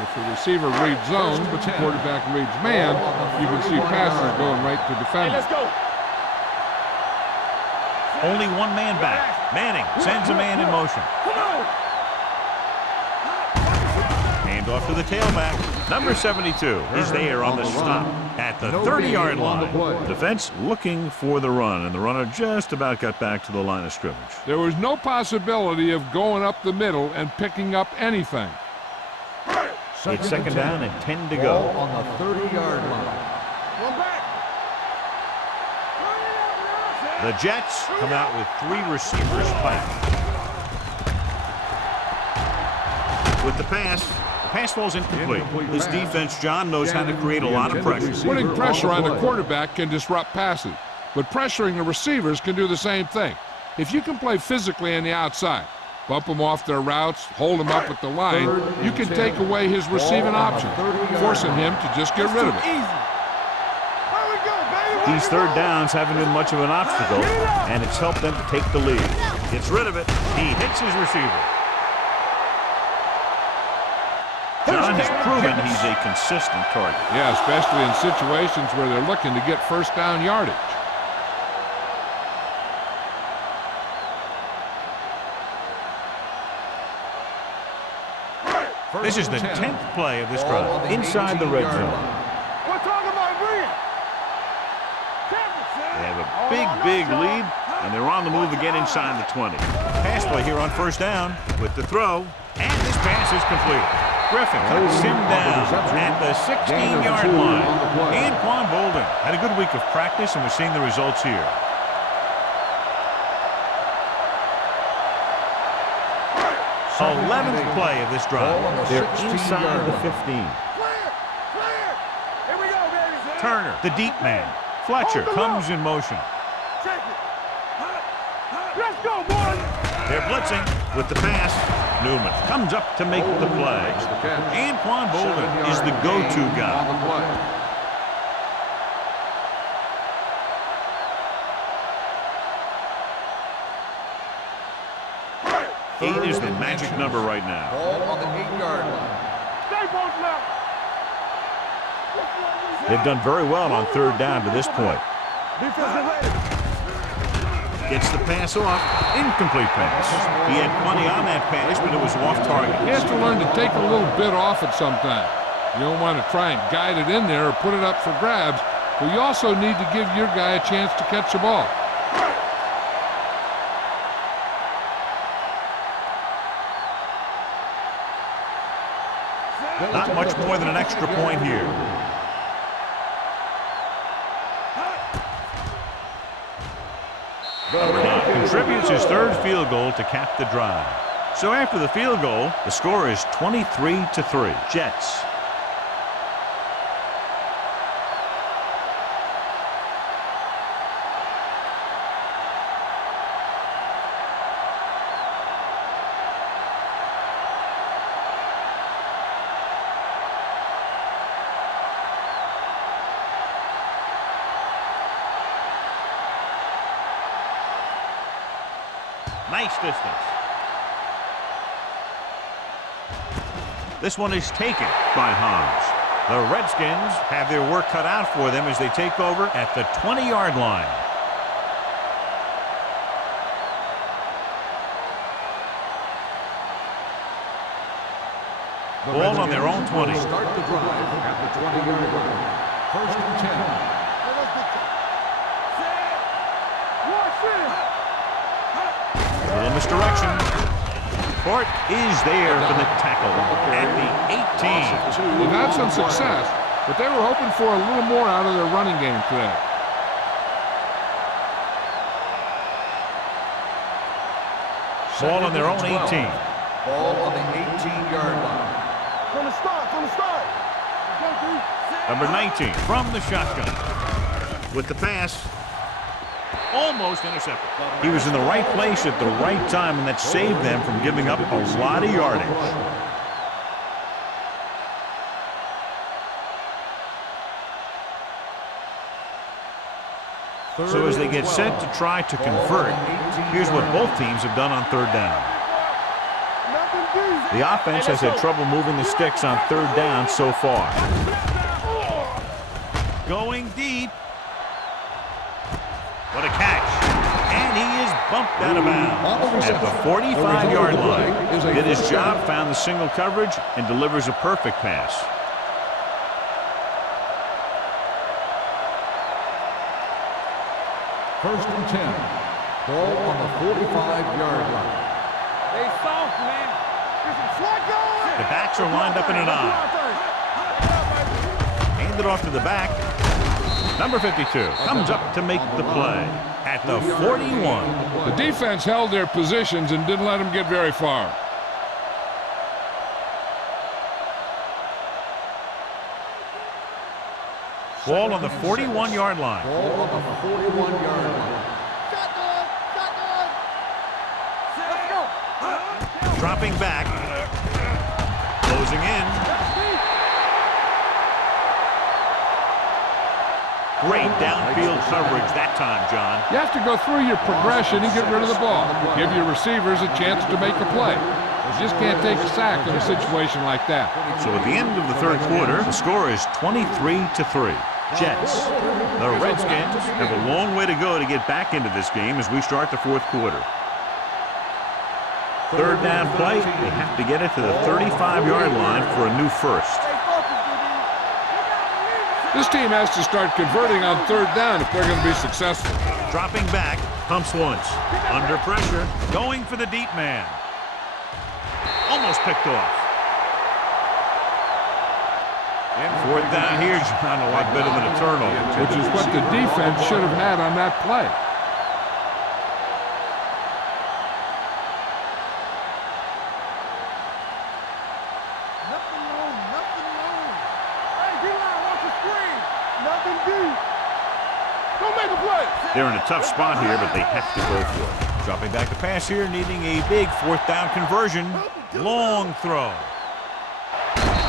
If the receiver reads zone, but the quarterback reads man, you can see passes going right to Hey, defenders. let's go. Only one man back. Manning sends a man in motion. Come on. Handoff to the tailback. Number 72 is there on the stop at the 30-yard line. Defense looking for the run, and the runner just about got back to the line of scrimmage. There was no possibility of going up the middle and picking up anything. It's second down and 10 to Ball go. on the 30-yard line. One back. The Jets come out with three receivers back. With the pass falls incomplete. This defense, John, knows how to create a lot of pressure. Putting pressure on the quarterback can disrupt passes, but pressuring the receivers can do the same thing. If you can play physically on the outside, bump them off their routes, hold them up at the line, you can take away his receiving option, forcing him to just get rid of it. Easy. There we go, baby. These third downs haven't been much of an obstacle, and it's helped them to take the lead. Gets rid of it. He hits his receiver. John has proven he's a consistent target. Yeah, especially in situations where they're looking to get first down yardage. This is the 10th play of this drive inside the red zone. We're talking about brilliant. They have a big lead, and they're on the move again inside the 20. Pass play here on first down with the throw, and this pass is complete. Griffin cuts him down at the 16-yard line. Anquan Bolden had a good week of practice, and we're seeing the results here. 11th play of this drive. They're inside the 15. Clear. Here we go, baby. Turner, the deep man. Fletcher comes in motion. Check it. Let's go, boys. They're blitzing with the pass. Newman comes up to make the play. Anquan Bolden is the go-to guy. 8 is the magic number right now. Ball on the 8-yard line. Stay both left. They've done very well on third down to this point. Gets the pass off. Incomplete pass. He had plenty on that pass, but it was off target. He has to learn to take a little bit off it sometime. You don't want to try and guide it in there or put it up for grabs, but you also need to give your guy a chance to catch the ball. Not much more than an extra point here. Number 9 contributes his third field goal to cap the drive. So after the field goal, the score is 23-3. Jets. Nice distance. This one is taken by Hans. The Redskins have their work cut out for them as they take over at the 20-yard line. Ball on their own 20. Start the drive at the 20-yard line. First and 10. A little misdirection. Court is there for the tackle at the 18. They've had some success, but they were hoping for a little more out of their running game today. Ball on their own 18. Ball on the 18-yard line. From the start. Number 19 from the shotgun. With the pass. Almost intercepted. He was in the right place at the right time, and that saved them from giving up a lot of yardage. So as they get set to try to convert, here's what both teams have done on third down. The offense has had trouble moving the sticks on third down so far. Going deep. What a catch. And he is bumped out of bounds at the 45-yard line. Did his job, found the single coverage, and delivers a perfect pass. First and 10. Ball on the 45-yard line. They soft, man. The backs are lined up in an eye. Hand it off to the back. Number 52 comes up to make the play at the 41. The defense held their positions and didn't let them get very far. Ball on the 41-yard line. Ball on the 41-yard line. Dropping back. Closing in. Great downfield coverage that time, John. You have to go through your progression and get rid of the ball. Give your receivers a chance to make a play. You just can't take a sack in a situation like that. So at the end of the third quarter, the score is 23-3. Jets. The Redskins have a long way to go to get back into this game as we start the fourth quarter. Third down play, they have to get it to the 35-yard line for a new first. This team has to start converting on third down if they're going to be successful. Dropping back, pumps once. Under pressure, going for the deep man. Almost picked off. Fourth down here, John, a lot better than a turnover. Which is what the defense should have had on that play. They're in a tough spot here, but they have to go for it. Dropping back to pass here, needing a big fourth down conversion. Long throw.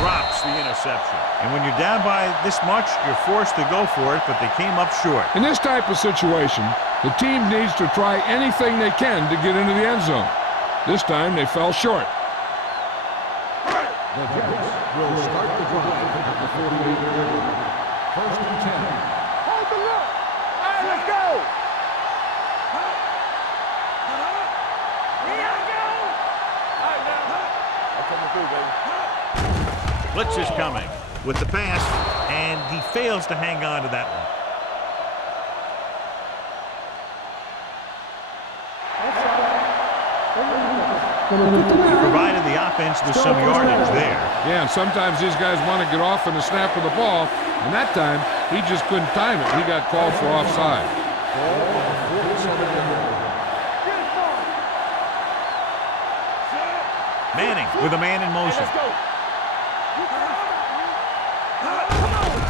Drops the interception. And when you're down by this much, you're forced to go for it, but they came up short. In this type of situation, the team needs to try anything they can to get into the end zone. This time, they fell short. The Jets will start the drive at the 48-yard line. First and 10. Hold the look. All right, let's go. Here I go. All right, now. I'm coming through, baby. Blitz is coming with the pass, and he fails to hang on to that one. He provided the offense with some yardage there. Yeah, and sometimes these guys want to get off in the snap of the ball, and that time, he just couldn't time it. He got called for offside. Manning with a man in motion.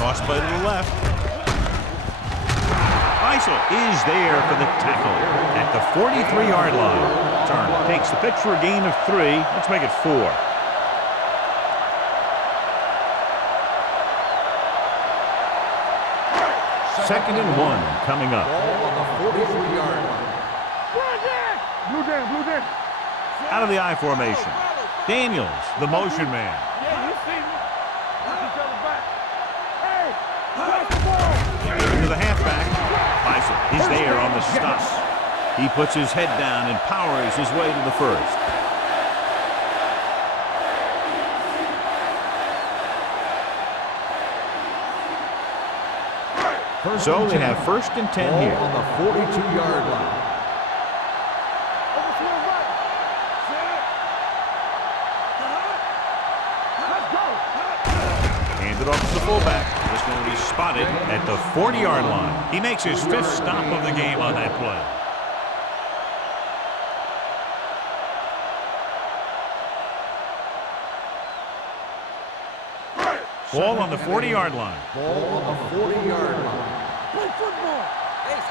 Toss play to the left. Eisel is there for the tackle at the 43-yard line. Turner takes the pitch for a gain of 3. Let's make it 4. Second and 1 coming up. Ball on the 43-yard line. Blue jam. Out of the I formation. Daniels, the motion man. Yeah, you see me. Watch each other back. Hey, pass the ball. To the halfback. Eisel is there on the stop. He puts his head down and powers his way to the first. So they have first and 10 here. On the 42-yard line. Hand it off to the fullback. This one will be spotted at the 40-yard line. He makes his 5th stop of the game on that play. Ball on the 40-yard line. Ball on the 40-yard line. Play football. Ace.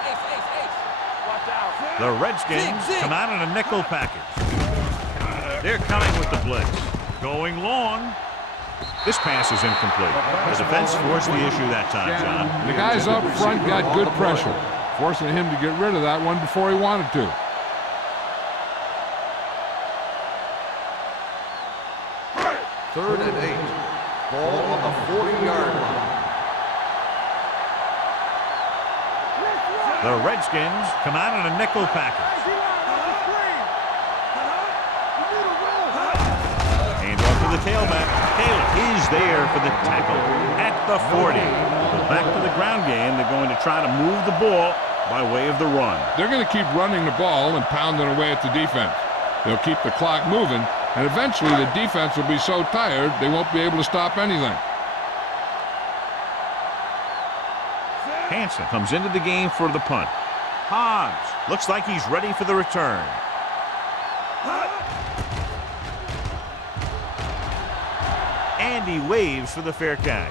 Watch out. The Redskins come out in a nickel package. They're coming with the blitz. Going long. This pass is incomplete. The defense forced the issue that time, John. The guys up front got good pressure, forcing him to get rid of that one before he wanted to. Third and 8. Ball on the 40-yard line. The Redskins come out in a nickel package. Hand off to the tailback. Taylor is there for the tackle at the 40. But back to the ground game. They're going to try to move the ball by way of the run. They're going to keep running the ball and pounding away at the defense. They'll keep the clock moving, and eventually the defense will be so tired they won't be able to stop anything. Hansen comes into the game for the punt. Hobbs looks like he's ready for the return. And he waves for the fair catch.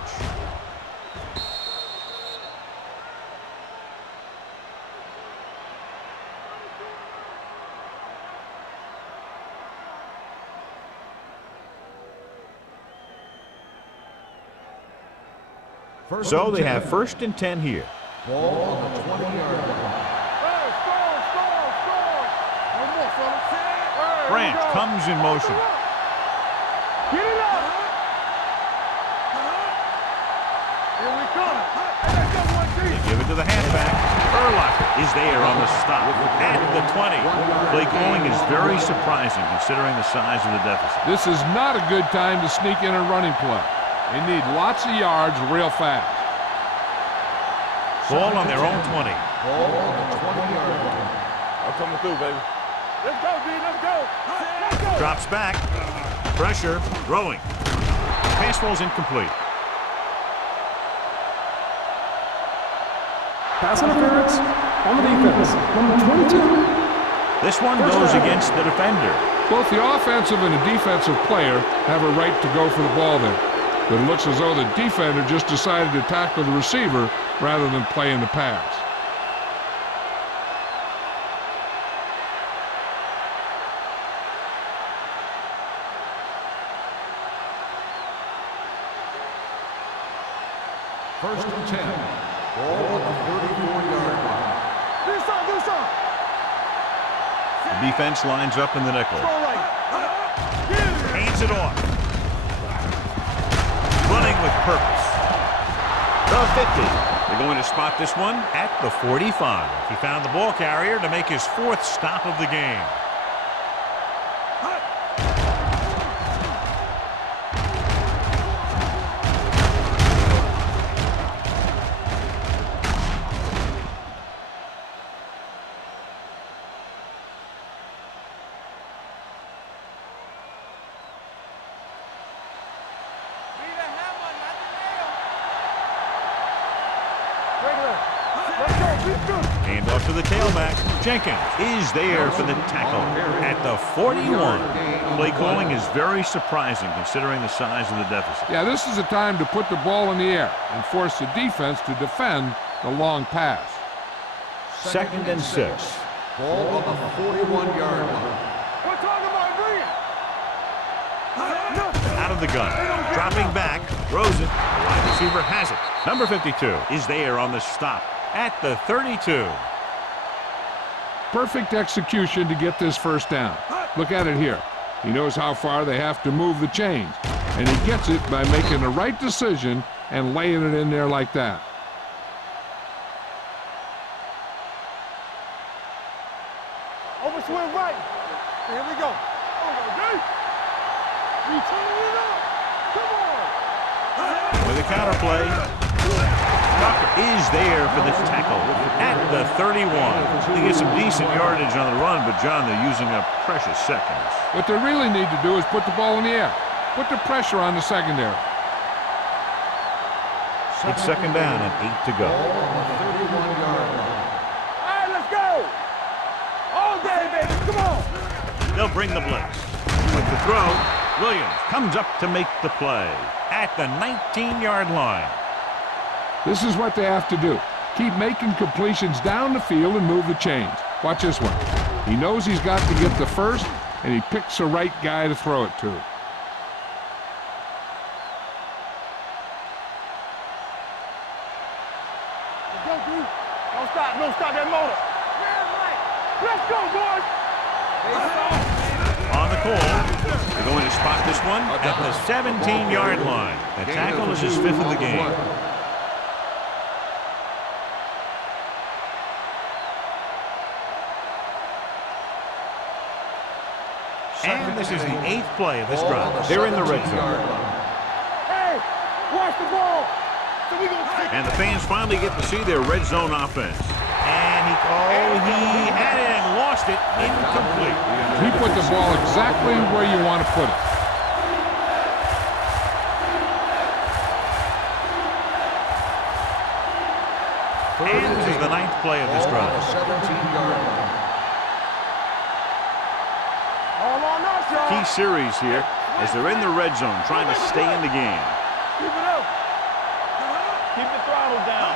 So they have first and 10 here. Ball on the 20-yard line. Branch comes in motion. Get it up. Here we come. They give it to the halfback. Urlacher is there on the stop at the 20. Play calling is very surprising considering the size of the deficit. This is not a good time to sneak in a running play. They need lots of yards real fast. Ball on their own 20. Ball on the 20-yard line. I'm coming through, baby. Let's go, D. Let's go. Let's go. Drops back. Pressure. Throwing. Pass ball's incomplete. Pass interference on the defense. Number 22. This one goes against the defender. Both the offensive and the defensive player have a right to go for the ball there. But it looks as though the defender just decided to tackle the receiver rather than play in the pass. First and 10. Ball on the 34-yard line. Do some. The defense lines up in the nickel. Hands it off. Running with purpose. The 50. They're going to spot this one at the 45. He found the ball carrier to make his 4th stop of the game. Hand off to the tailback. Jenkins is there for the tackle at the 41. Play calling is very surprising considering the size of the deficit. Yeah, this is a time to put the ball in the air and force the defense to defend the long pass. 2nd and 6. Ball on the 41-yard line. We're talking about bringing. Out of the gun. Dropping back. Throws it. The wide receiver has it. Number 52 is there on the stop at the 32. Perfect execution to get this first down. Look at it here. He knows how far they have to move the chains, and he gets it by making the right decision and laying it in there like that. Over swing right. Here we go. Return it up. Come on. With a counter play. Is there for the tackle at the 31. They get some decent yardage on the run, but John, they're using up precious seconds. What they really need to do is put the ball in the air. Put the pressure on the secondary. It's 2nd down and 8 to go. Ball on the 31-yard line. All right, let's go. All day, baby. Come on. They'll bring the blitz. With the throw, Williams comes up to make the play at the 19-yard line. This is what they have to do. Keep making completions down the field and move the chains. Watch this one. He knows he's got to get the first, and he picks the right guy to throw it to. Don't stop that motor. Let's go, boys. On the call, they're going to spot this one at the 17-yard line. The tackle is his 5th of the game. And this is the 8th play of this drive. They're in the red zone. Hey, watch the ball. So we gonna take And the fans finally get to see their red zone offense. And he had it and lost it. Incomplete. He put the ball exactly where you want to put it. And this is the 9th play of this Ball on drive. the 17-yard line. all on us, y'all. Key series here as they're in the red zone trying to stay in the game. Keep it up. Keep the throttle down.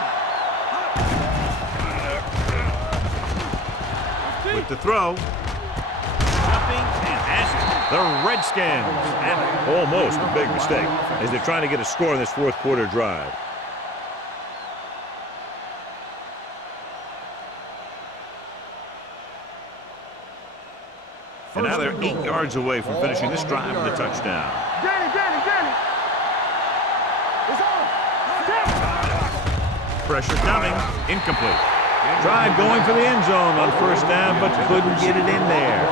With the throw. Jumping and has it. The Redskins have almost a big mistake as they're trying to get a score in this 4th quarter drive. And now they're 8 yards away from finishing this drive with a touchdown. Danny. It's on. Pressure coming. Incomplete. Drive going for the end zone on 1st down, but couldn't get it in there.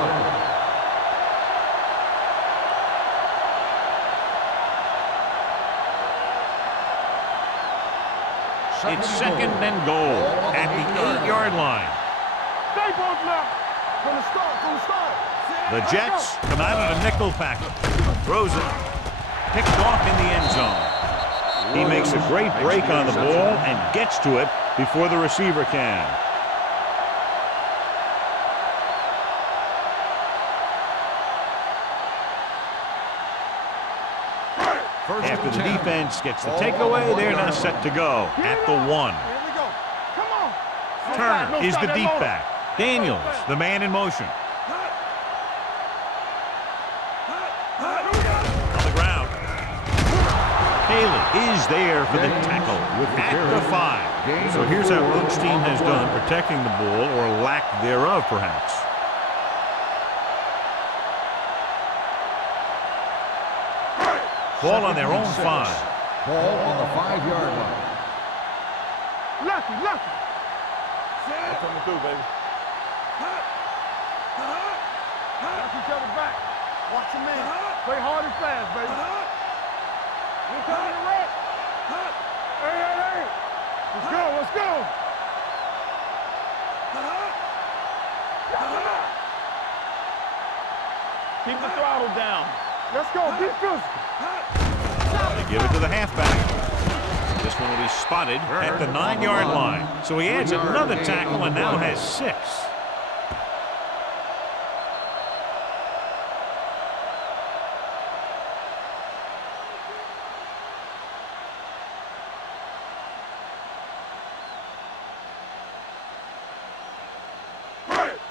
It's 2nd and goal at the 8-yard line. Stay both now. From the start. The Jets come out of the nickel package. Throws it. Picked off in the end zone. He makes a great break on the ball and gets to it before the receiver can. After the defense gets the takeaway, they're now set to go at the 1. Here we go. Come on. Turner is the deep back. Daniels, the man in motion. On the ground. Haley is there for the tackle with the At carry. the 5. So here's how each team has done protecting the ball, or lack thereof, perhaps. Ball on their own 5. Ball on the 5-yard line. Lucky. That's coming through, baby. Watch each other back. Watch them in. Play hard and fast, baby. You coming to rep? Hey. Let's go. Keep the throttle down. Let's go. Be physical. They give it to the halfback. This one will be spotted at the 9-yard line. So he adds another tackle and now has 6.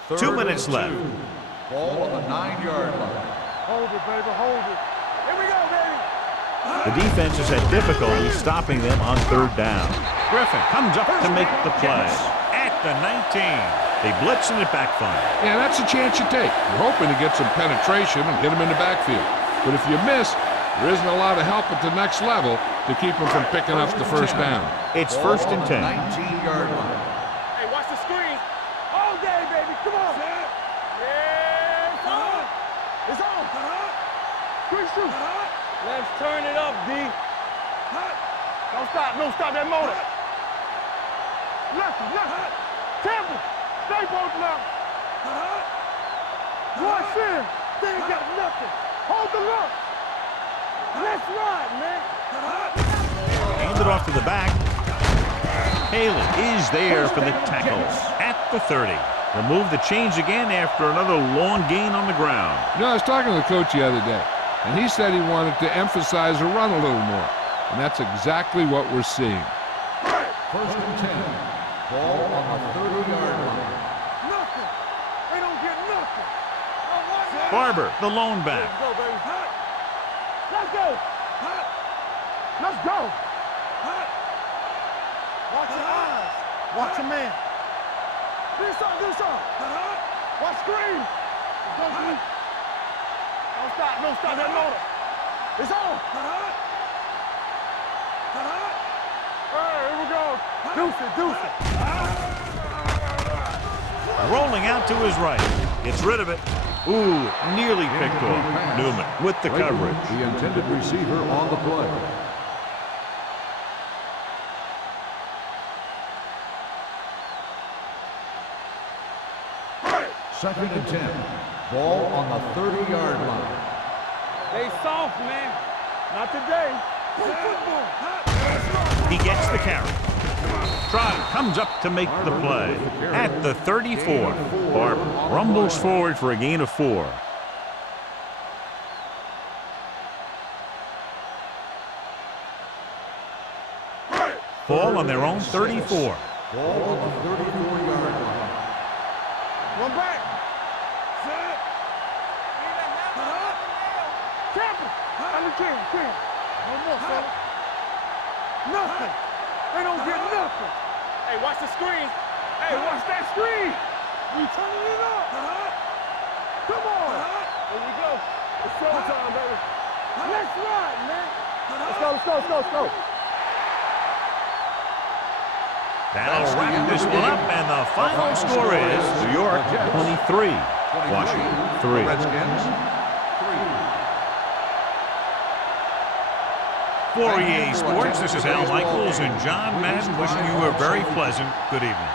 Third 2 minutes and left. 2. Ball on the 9-yard line. Hold it, baby. Hold it. Here we go, baby. The defense has had difficulty stopping them on 3rd down. Griffin comes up to make the play. At the 19. They blitz and it backfires. Yeah, that's a chance you take. You're hoping to get some penetration and hit them in the backfield. But if you miss, there isn't a lot of help at the next level to keep them from picking up the first down. It's Ball 1st and on 10. the 19-yard line. Hey, watch the screen. All day, baby. Come on. Yeah, it's on. It's on. Quick shoot. Let's turn it up, D. Don't stop that motor. Lucky. Temple. Stay posted up. Rush in. They ain't got nothing. Hold the look. Let's ride, man. Hand it off to the back. Haley is there for the tackle at the 30. They'll move the chains again after another long gain on the ground. You know, I was talking to the coach the other day, and he said he wanted to emphasize the run a little more. And that's exactly what we're seeing. 1st and 10. Ball on the 30-yard line. Nothing. They don't get nothing. Barber, the lone back. Let's go, baby. Let's go. Let's go. Watch your eyes. Watch your man. Do something. Watch screen. Don't stop that motor. It's on. Hey, here we go. Deuce it. Rolling out to his right. Gets rid of it. Ooh, nearly picked off. Newman with the coverage. The intended receiver on the play. Second and 10. Ball on the 30-yard line. They soft, man. Not today. He gets the carry. Trotter comes up to make the play at the 34. Barber rumbles forward for a gain of 4. Ball on their own 34. Ball on the 34-yard line. One back. Temple. Cam. No more, fella. Nothing. They don't get nothing. Hey, watch the screen. Hey, watch that screen. We turning it up. Come on. There you go. It's showtime, baby. Let's ride, man. Let's go. That'll wrap this one up, and the final score is New York 23, Washington 3. Redskins 3. For EA Sports, this is Al Michaels and John Madden wishing you a very pleasant good evening.